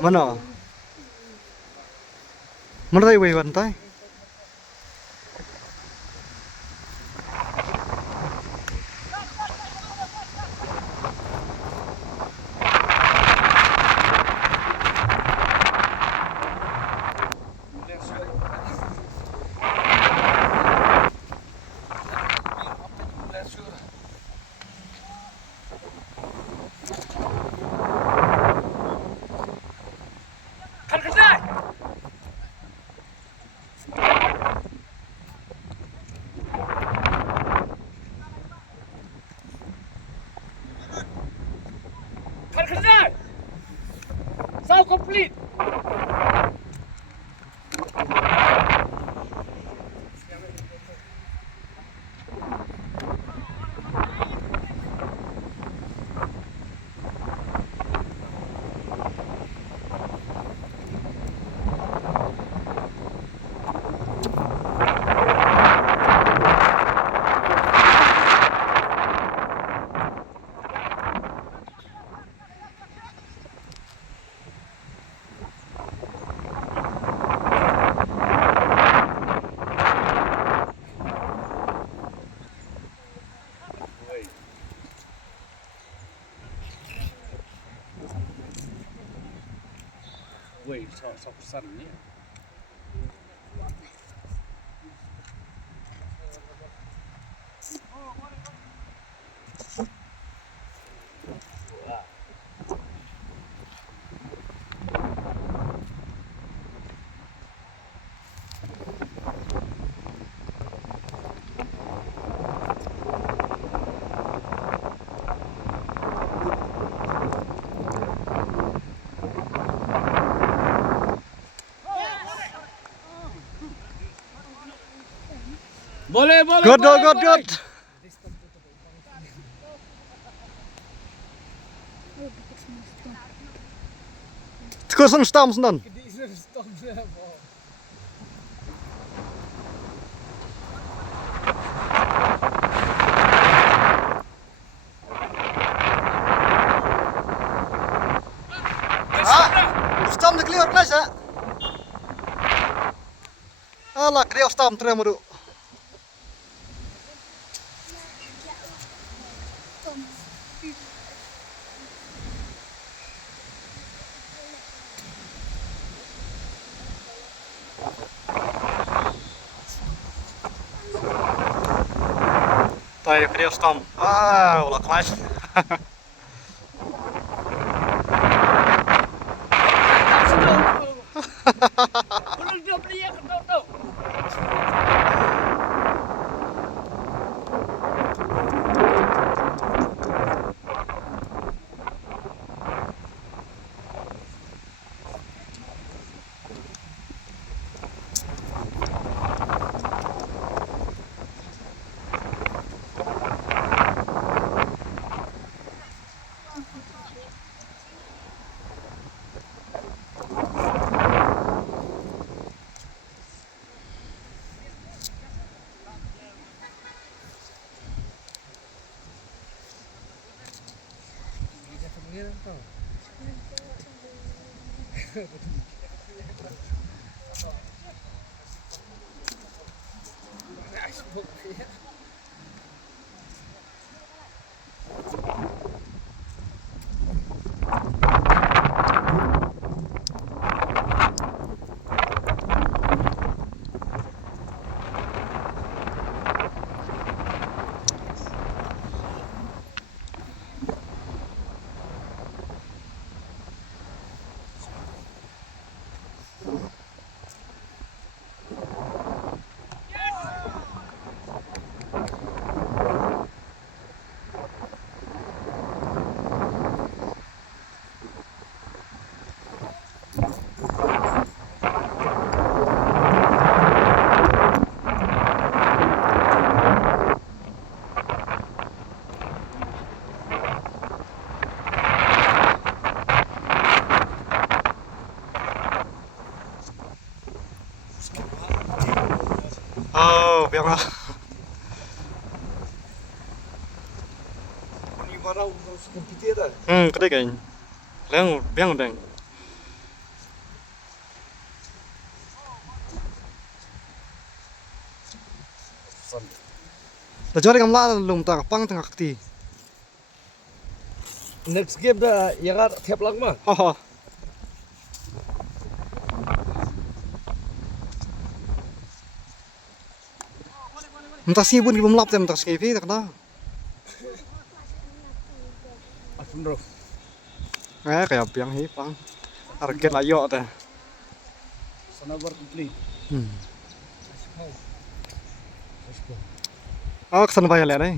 Mana? Mana tayo ba tay? Sao complete. Wait, so suddenly. Boleh, boleh. Good, boleh, good, boleh. good. Tylko są tam stąd. Stam de clear nice. Ala clear stam tremor. Tai clear stam. Ah, ola nice. Belum dia beli ya, tahu. Oh, biar lah. Varau kompetitif dah. Kedai kan. Biang deng. Dah jari kamla lum tak pang tengah kti. Next game dah yagar tiap lang mah. Haha. Entah sih pun kita melap tem tak sekipi tak dah. Asum bro. Kayak biang hi pang. Harga layo dah. Sana bar complete. Oh, kesana bayar lihat